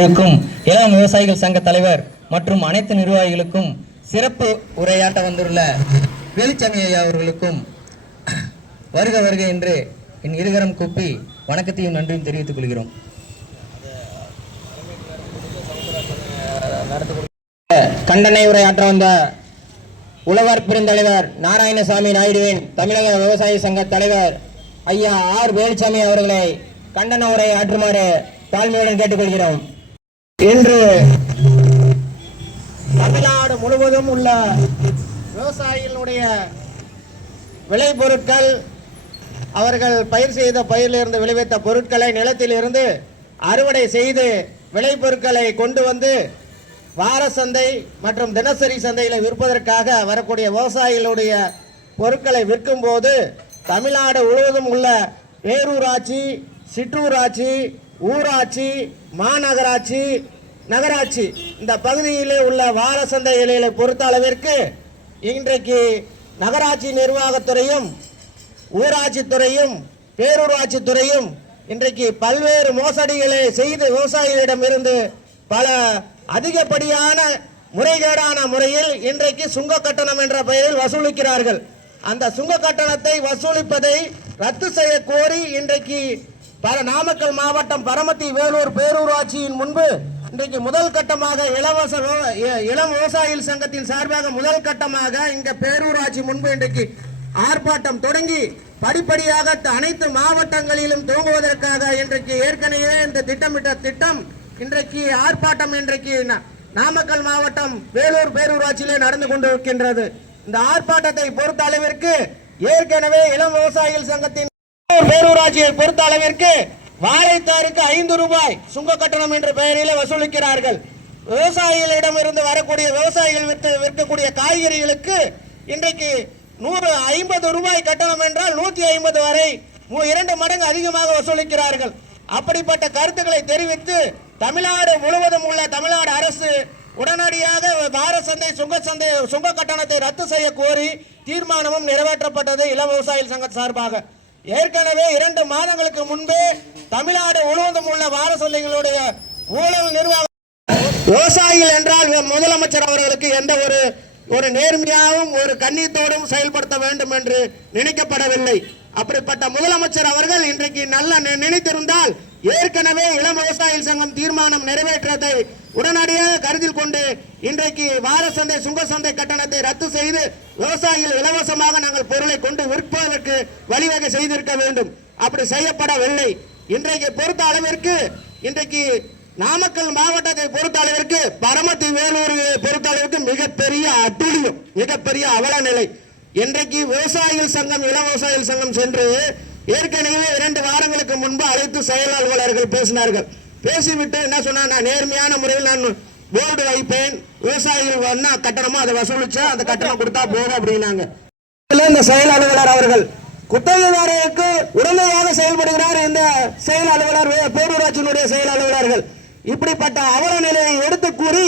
இளம் விவசாயிகள் சங்க தலைவர் மற்றும் அனைத்து நிர்வாகிகளுக்கும் சிறப்பு உரையாற்ற வந்துள்ள வேலுச்சாமி ஐயா அவர்களுக்கும் வருக வருக என்று என் இருகரம் கூப்பி வணக்கத்தையும் நன்றியும் தெரிவித்துக் கொள்கிறோம். கண்டனை உரையாற்ற வந்த உழவர் பெருந்தலைவர் நாராயணசாமி நாயுடுவின் தமிழக விவசாய சங்க தலைவர் ஐயா ஆர் வேலுச்சாமி அவர்களை கண்டன உரை ஆற்றுமாறு தாழ்மையுடன் கேட்டுக்கொள்கிறோம். இன்று தமிழ்நாடு முழுவதும் உள்ள விவசாயிகளுடைய விளைபொருட்கள், அவர்கள் பயிர் செய்த பயிரிலிருந்து விளைவித்த பொருட்களை நிலத்திலிருந்து அறுவடை செய்து விளைபொருட்களை கொண்டு வந்து வார சந்தை மற்றும் தினசரி சந்தையில் விற்பதற்காக வரக்கூடிய விவசாயிகளுடைய பொருட்களை விற்கும் போது தமிழ்நாடு முழுவதும் உள்ள பேரூராட்சி, சிற்றூராட்சி, ஊராட்சி, மாநகராட்சி, நகராட்சி இந்த பகுதியிலே உள்ள வார சந்தைகளை பொறுத்த அளவிற்கு இன்றைக்கு நகராட்சி நிர்வாகத்துறையும் ஊராட்சி துறையும் பேரூராட்சி துறையும் இன்றைக்கு பல்வேறு மோசடிகளை செய்து விவசாயிகளிடம் இருந்து பல அதிகப்படியான முறைகேடான முறையில் இன்றைக்கு சுங்க கட்டணம் என்ற பெயரில் வசூலிக்கிறார்கள். அந்த சுங்க கட்டணத்தை வசூலிப்பதை ரத்து செய்ய கோரி இன்றைக்கு நாமக்கல் மாவட்டம் பரமத்தி வேலூர் பேரூராட்சியின் முன்பு இன்றைக்கு முதல் கட்டமாக இளம் விவசாயிகள் சங்கத்தின் சார்பாக முதல் கட்டமாக இங்க பேரூராட்சி முன்பு இன்றைக்கு ஆர்ப்பாட்டம் தொடங்கி படிப்படியாக அனைத்து மாவட்டங்களிலும் துவங்குவதற்காக இன்றைக்கு ஏற்கனவே இந்த திட்டமிட்ட திட்டம் இன்றைக்கு ஆர்ப்பாட்டம் இன்றைக்கு நாமக்கல் மாவட்டம் வேலூர் பேரூராட்சியிலே நடந்து கொண்டிருக்கின்றது. இந்த ஆர்ப்பாட்டத்தை பொறுத்த அளவிற்கு ஏற்கனவே இளம் விவசாயிகள் சங்கத்தின் பேரூராட்சியை பொறுத்த அளவிற்கு வாழைத்தாருக்கு 5 ரூபாய் சுங்க கட்டணம் என்ற பெயரில் வசூலிக்கிறார்கள். விவசாயிகளிடம் இருந்து வரக்கூடிய விவசாயிகள் விற்கக்கூடிய காய்கறிகளுக்கு இன்றைக்கு 150 ரூபாய் கட்டணம் என்றால் 150 வரை 2 மடங்கு அதிகமாக வசூலிக்கிறார்கள். அப்படிப்பட்ட கருத்துக்களை தெரிவித்து தமிழ்நாடு முழுவதும் உள்ள தமிழ்நாடு அரசு உடனடியாக வார சந்தை சுங்க கட்டணத்தை ரத்து செய்ய கோரி தீர்மானமும் நிறைவேற்றப்பட்டது இளம் விவசாயிகள் சங்க சார்பாக. ஏற்கனவே 2 மாதங்களுக்கு முன்பே தமிழ்நாடு முழுவதும் உள்ள வார சந்தைகளுடைய ஊழல் நிர்வாகம் விவசாயிகள் என்றால் முதலமைச்சர் அவர்களுக்கு எந்த ஒரு நேர்மையாகவும் ஒரு கண்ணியத்தோடும் செயல்படுத்த வேண்டும் என்று நினைக்கப்படவில்லை. அப்படிப்பட்ட முதலமைச்சர் அவர்கள் இன்றைக்கு நல்ல நினைத்திருந்தால் ஏற்கனவே இளம் விவசாயிகள் சங்கம் தீர்மானம் நிறைவேற்றத்தை உடனடியாக கருத்தில் கொண்டு இன்றைக்கு வார சந்தை சுங்க சந்தை கட்டணத்தை ரத்து செய்து விவசாயிகள் இலவசமாக நாங்கள் பொருளை கொண்டு விற்பதற்கு வழிவகை செய்திருக்க வேண்டும். அப்படி செய்யப்படவில்லை. இன்றைக்கு பொறுத்த அளவிற்கு இன்றைக்கு நாமக்கல் மாவட்டத்தை பொறுத்த அளவிற்கு பரமத்தி வேலூர் பொறுத்த அளவிற்கு மிகப்பெரிய அட்டுழியம், மிகப்பெரிய அவல நிலை. இன்றைக்கு விவசாயிகள் சங்கம் இளம் விவசாயிகள் சங்கம் சென்று ஏற்கனவே 2 வாரங்களுக்கு முன்பு அழைத்து செயல் அலுவலர்கள் பேசினார்கள். பேசிவிட்டு என்ன சொன்னா, நான் நேர்மையான முறையில் நான் போர்டு வைப்பேன், விவசாயிகள் வந்தா கட்டணமோ அதை வசூலிச்சா அந்த கட்டணம் கொடுத்தா போதும் அப்படின்னாங்க. இந்த செயல் அலுவலர் அவர்கள் குத்தகைதாரருக்கு உடனடியாக செயல்படுகிறார். இந்த செயல் அலுவலர் பேரூராட்சியினுடைய செயல் அலுவலர்கள் இப்படிப்பட்ட அவல நிலையை எடுத்து கூறி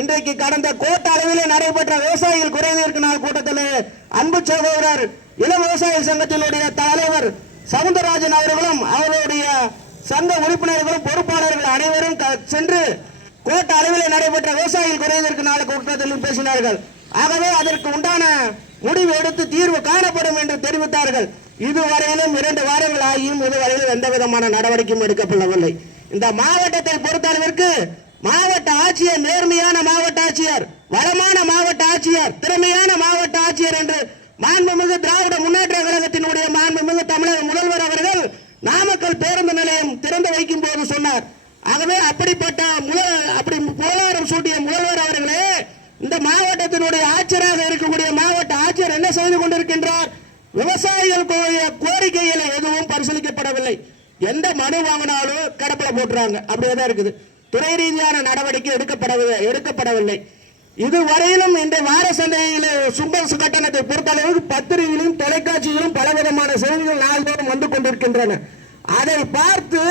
இன்றைக்கு கடந்த கோட்ட அளவில் நடைபெற்ற விவசாயிகள் குறைதீர்க்கும் நாள் கூட்டத்தில் அன்பு சகோதரர் இளம் விவசாய சங்கத்தினுடைய தலைவர் சவுந்தரராஜன் அவர்களும் அவருடைய சங்க உறுப்பினர்களும் பொறுப்பாளர்கள் அனைவரும் சென்று கோட்ட அளவில் நடைபெற்ற விவசாயிகள் குறைதீர்க்கும் நாள் கூட்டத்தில் பேசினார்கள். ஆகவே அதற்கு உண்டான முடிவு எடுத்து தீர்வு காணப்படும் என்று தெரிவித்தார்கள். இதுவரையிலும் 2 வாரங்கள் ஆகியும் இதுவரையிலும் எந்த விதமான நடவடிக்கையும் எடுக்கப்படவில்லை. இந்த மாவட்டத்தை பொறுத்தளவிற்கு மாவட்ட ஆட்சியர் நேர்மையான மாவட்ட ஆட்சியர், வளமான மாவட்ட ஆட்சியர், திறமையான மாவட்ட ஆட்சியர் என்று மாண்புமிகு திராவிட முன்னேற்ற கழகத்தினுடைய மாண்புமிகு தமிழக முதல்வர் அவர்கள் நாமக்கல் பேருந்து நிலையம் திறந்து வைக்கும் போது சொன்னார். ஆகவே அப்படிப்பட்ட அப்படி போராடம் சூட்டிய முதல்வர் அவர்களே இந்த மாவட்டத்தினுடைய ஆட்சியராக இருக்கக்கூடிய மாவட்ட ஆட்சியர் என்ன செய்து கொண்டிருக்கின்றார்? விவசாயிகள் கோரிக்கைகளை எதுவும் பரிசீலிக்கப்படவில்லை. எந்த மனு வாங்கினாலும் கடப்பல போட்டுறாங்க. அப்படியேதான் இருக்குது. துறை ரீதியான நடவடிக்கை எடுக்கப்படவில்லை. இதுவரையிலும் இந்த வார சந்தையில் சுங்க கட்டணத்தை பொறுத்தளவுக்கு பத்திரிகையிலும் தொலைக்காட்சியிலும் பலவிதமான செய்திகள் நாள்தோறும் வந்து கொண்டிருக்கின்றன. அதை பார்த்து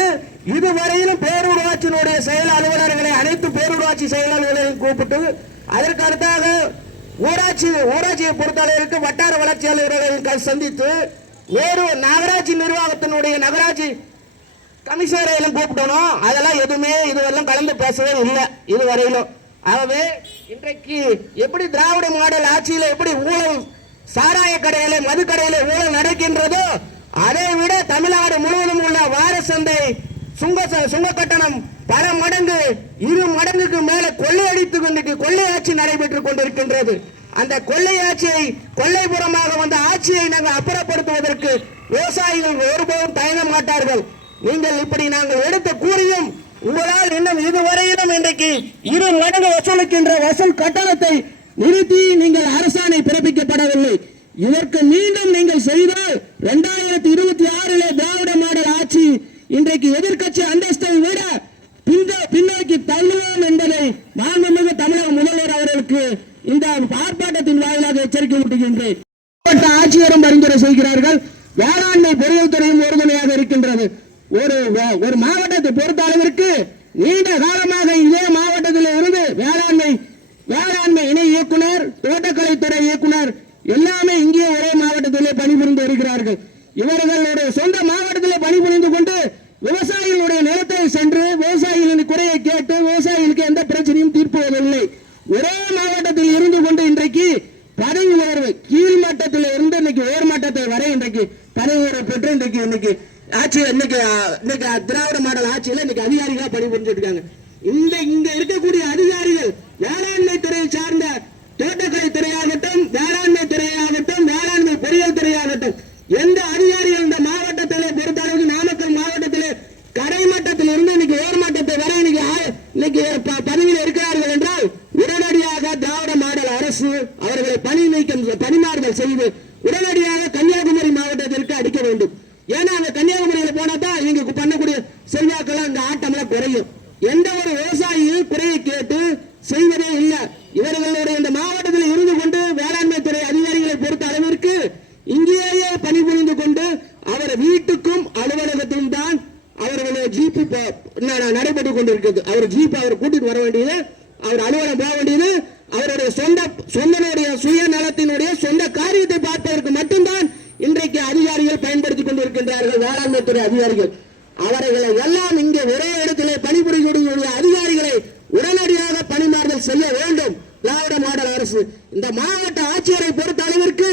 இதுவரையிலும் பேரூராட்சியினுடைய செயல் அலுவலர்களை அனைத்து பேரூராட்சி செயல் அலுவலர்களையும் கூப்பிட்டு அதற்கு அடுத்தாக ஊராட்சியை பொறுத்தளவிற்கு வட்டார வளர்ச்சி அலுவலர்களை சந்தித்து வேறு நகராட்சி நிர்வாகத்தினுடைய நகராட்சி கமிஷனரையிலும் கூப்பிட்டணும். அதெல்லாம் எதுவுமே இதுவரையிலும் கலந்து பேசவே இல்லை இதுவரையிலும். ஆகவே இன்றைக்கு எப்படி திராவிட மாடல் ஆட்சியில எப்படி ஊழல் சாராய கடையில மதுக்கடையில ஊழல் நடக்கின்றதோ அதை விட தமிழ்நாடு முழுவதும் உள்ள வார சந்தை சுங்க கட்டணம் பல மடங்கு 2 மடங்குக்கு மேல கொள்ளையடித்து கொள்ளையாட்சி நடைபெற்றுக் கொண்டிருக்கின்றது. அந்த கொள்ளையாட்சியை கொள்ளைப்புறமாக வந்த ஆட்சியை நாங்கள் அப்புறப்படுத்துவதற்கு விவசாயிகள் ஒருபோதும் தயங்க மாட்டார்கள். நீங்கள் இப்படி நாங்கள் எடுத்த கூறியும் உங்களால் இன்னும் இதுவரையிலும் இன்றைக்கு 2 மடங்கு வசூலிக்கின்ற வசூல் கட்டணத்தை நிறுத்தி நீங்கள் அரசாணை பிறப்பிக்கப்படவில்லை. இதற்கு மீண்டும் நீங்கள் செய்தால் 2026 திராவிட மாடல் ஆட்சி இன்றைக்கு எதிர்க்கட்சி அந்தஸ்தை விட பின்னோக்கி தள்ளுவோம் என்பதை மாண்புமிகு தமிழக முதல்வர் அவர்களுக்கு இந்த ஆர்ப்பாட்டத்தின் வாயிலாக எச்சரிக்கை விட்டுகின்றேன். ஆட்சியரும் பரிந்துரை செய்கிறார்கள். வேளாண்மை பொறியியல் துறையும் உறுதுணையாக இருக்கின்றது. ஒரு மாவட்டத்தை பொறுத்த அளவிற்கு நீண்ட காலமாக இதே மாவட்டத்தில் இருந்து வேளாண்மை இணை இயக்குனர், தோட்டக்கலைத்துறை இயக்குனர் எல்லாமே இங்கே ஒரே மாவட்டத்திலே பணிபுரிந்து வருகிறார்கள். இவர்களுடைய சொந்த மாவட்டத்திலே பணிபுரிந்து கொண்டு விவசாயிகளுடைய நிலத்தை சென்று விவசாயிகளின் குறையை கேட்டு விவசாயிகளுக்கு எந்த பிரச்சனையும் தீர்ப்புவதில்லை. ஒரே மாவட்டத்தில் இருந்து கொண்டு இன்றைக்கு பதவி உயர்வு கீழ்மட்டத்தில் இருந்து இன்னைக்கு உயர்மட்டத்தை வரை இன்றைக்கு பதவி உயர்வு பெற்று இன்னைக்கு ஆட்சி இன்னைக்கு திராவிட மாடல் ஆட்சியில் இன்னைக்கு அதிகாரிகளா பணிபுரிஞ்சிட்டு இருக்காங்க. இங்க இருக்கக்கூடிய அதிகாரிகள் வேளாண்மை துறையை சார்ந்த தோட்டக்கலை துறையாகட்டும், வேளாண்மை துறையாகட்டும், வேளாண்மை பொறியியல் துறையாகட்டும், எந்த அதிகாரிகள் இந்த மாவட்டத்திலே பொறுத்தளவுக்கு நாமக்கல் மாவட்டத்திலே கரைமட்டத்தில் இருந்து இன்னைக்கு உயர்மட்டத்தை வரை இன்னைக்கு பதவியில் இருக்கிறார்கள் என்றால் உடனடியாக திராவிட மாடல் அரசு அவர்களை பணிமாறுதல் செய்து உடனடியாக கன்னியாகுமரி மாவட்டத்திற்கு அடிக்க வேண்டும். ஏன்னா அந்த கன்னியாகுமரியில போனாதான் இங்க பண்ணக்கூடிய செல்வாக்கெல்லாம் அங்க ஆட்டமெல்லாம் குறையும். எந்த ஒரு விவசாயியும் குறையை கேட்டு செய்வதே இல்லை. இவர்களுடைய இந்த மாவட்டத்தில் இருந்து கொண்டு வேளாண்மை துறை அதிகாரிகளை பொறுத்த அளவிற்கு இங்கேயே பணிபுரிந்து கொண்டு அவர் வீட்டுக்கும் அலுவலகத்திலும் தான் அவர்களுடைய ஜீப்பு நடைபெற்றுக் கொண்டிருக்கிறது. அவர் ஜீப் அவர் கூட்டிட்டு வர வேண்டியது, அவர் அலுவலகம் போக வேண்டியது, அவருடைய சொந்தனுடைய சுயநலத்தினுடைய சொந்த காரியத்தை பார்ப்பதற்கு மட்டும்தான் இன்றைக்கு அதிகாரிகள் பயன்படுத்திக் கொண்டிருக்கின்றார்கள். வேளாண்மை துறை அதிகாரிகள் அவர்களை எல்லாம் இங்கே ஒரே இடத்திலே பணிபுரியக்கூடிய அதிகாரிகளை உடனடியாக பணிமாறுதல் செய்ய வேண்டும் திராவிட மாடல் அரசு. இந்த மாவட்ட ஆட்சியரை பொறுத்த அளவிற்கு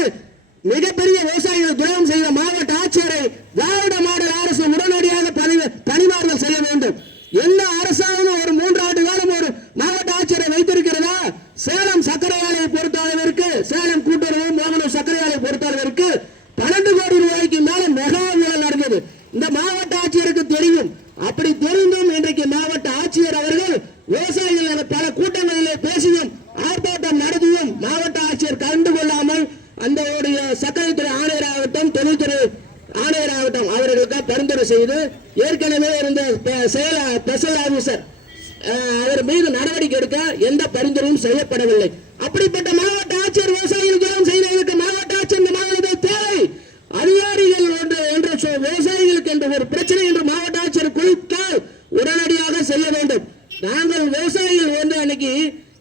மிகப்பெரிய விவசாயிகள் துரோகம் செய்த மாவட்ட ஆட்சியரை திராவிட மாடல் அரசு உடனடியாக பணிமாறுதல் செய்ய வேண்டும். எந்த அரசாங்கம் ஒரு 3 ஆண்டு காலம் ஒரு மாவட்ட ஆட்சியரை வைத்திருக்கிறதா? சேலம் சர்க்கரை ஆலையை பொறுத்த அளவிற்கு, சேலம் கூட்டுறவு மோகனூர் சர்க்கரை ஆலையை பொறுத்த அளவிற்கு 12 கோடி ரூபாய்க்கு மேல மெகா ஊழல் நடந்தது. இந்த மாவட்ட ஆட்சியருக்கு தெரியும். அப்படி தெரிந்தும் இன்றைக்கு மாவட்ட ஆட்சியர் அவர்கள் விவசாயிகள் பல கூட்டங்களிலே பேசியும் ஆர்ப்பாட்டம் நடத்தியும் மாவட்ட ஆட்சியர் கலந்து கொள்ளாமல் அந்த சர்க்கரைத்துறை ஆணையராகட்டும், தொழில்துறை ஆணையராகட்டும் அவர்களுக்கு பரிந்துரை செய்து ஏற்கனவே இருந்த ஸ்பெஷல் ஆபீசர் அவர் மீது நடவடிக்கை எடுக்க எந்த பரிந்துரையும் செய்யப்படவில்லை. அப்படிப்பட்ட மாவட்ட ஆட்சியர் விவசாயிகள் துரோகம் செய்ததற்கு மாவட்ட ஆட்சியர் இந்த மாவட்டத்தில் தேவை. அதிகாரிகள் என்று விவசாயிகளுக்கு என்ற ஒரு பிரச்சனை என்று மாவட்ட ஆட்சியர் குறித்தால் உடனடியாக செய்ய வேண்டும். நாங்கள் விவசாயிகள் அன்னைக்கு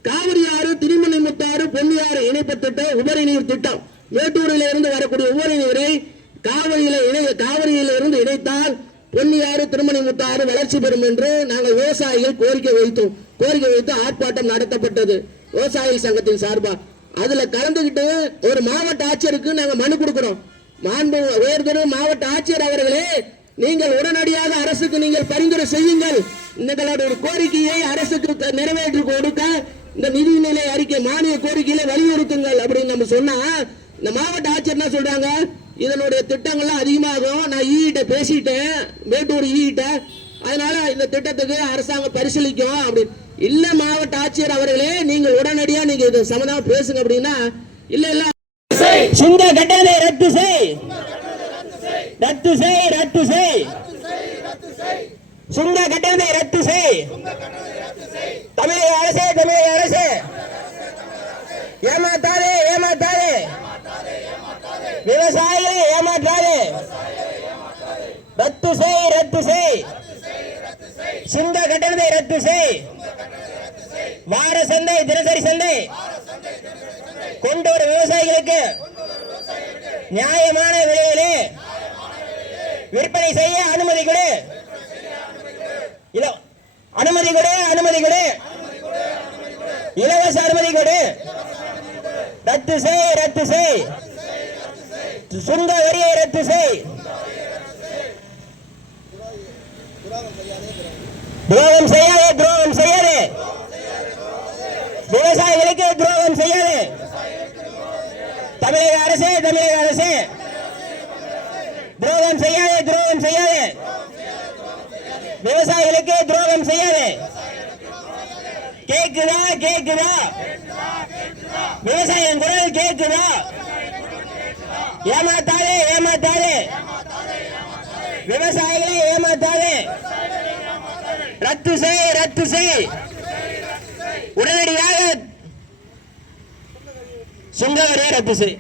காவிரி ஆறு, திருமணிமுத்தாறு, பொன்னியாறு இணைப்பு திட்டம், உபரி நீர் திட்டம், மேட்டூரில் இருந்து வரக்கூடிய உபரி நீரை காவிரியில இருந்து இணைத்தால் பொன்னியாறு, திருமணிமுத்தாறு வளர்ச்சி பெறும் என்று நாங்கள் விவசாயிகள் கோரிக்கை வைத்து ஆர்ப்பாட்டம் நடத்தப்பட்டது விவசாயிகள் சங்கத்தின் சார்பா. அதுல கலந்துகிட்டு ஒரு மாவட்ட ஆட்சியருக்கு நாங்கள் மனு கொடுக்கிறோம். உயர்திரு மாவட்ட ஆட்சியர் அவர்களே, நீங்கள் உடனடியாக அரசுக்கு நீங்கள் பரிந்துரை செய்யுங்கள். எங்களுடைய கோரிக்கையை அரசுக்கு நிறைவேற்றி கொடுக்க இந்த நிதிநிலை அறிக்கை மானிய கோரிக்கையில வலியுறுத்துங்கள் அப்படின்னு நம்ம சொன்னா, இந்த மாவட்ட ஆட்சியர் என்ன சொல்றாங்க, இதனுடைய திட்டங்கள்லாம் அதிகமாகும், நான் ஈட்ட பேசிட்டேன், மேட்டூர் ஈட்ட, அதனால இந்த திட்டத்துக்கு அரசாங்கம் பரிசீலிக்கும் அப்படின்னு. இல்ல மாவட்ட ஆட்சியர் அவர்களே, நீங்கள் உடனடியா நீங்க இது சம்பந்தமா பேசுங்க அப்படின்னா, இல்ல சுங்க கட்டணத்தை ரத்து செய், சுங்க கட்டணத்தை ரத்து செய். தமிழக அரசு ஏமாத்தாதே, விவசாயிகளை ஏமாற்றாதே, ரத்து செய், சுங்க கட்டணத்தை ரத்து செய். வார சந்தை, தினசரி சந்தை கொண்டு வரும் விவசாயிகளுக்கு நியாயமான விலையிலே விற்பனை செய்ய அனுமதி கொடு. அனுமதி கொடு, அனுமதி கொடு, இலவச அனுமதி கொடு. ரத்து செய், ரத்து செய், சுங்க வரியை ரத்து செய். துரோகம் செய்யாதே, துரோகம் செய்யாதே, விவசாயிகளுக்கு துரோகம் செய்யாதே. தமிழக அரசு, தமிழக அரசு, துரோகம் செய்யாதே, துரோகம் செய்யாதே, விவசாயிகளுக்கு துரோகம் செய்யாதே. கேக்குதா, கேக்குதா, விவசாயியின் குரல் கேக்குதா? ஏமாத்தாதே, ஏமாத்தாதே, விவசாயிகளை ஏமாத்தாதே. ரத்து செய், ரத்து செய், உடனடியாக சுங்க வரியை ரத்து செய்.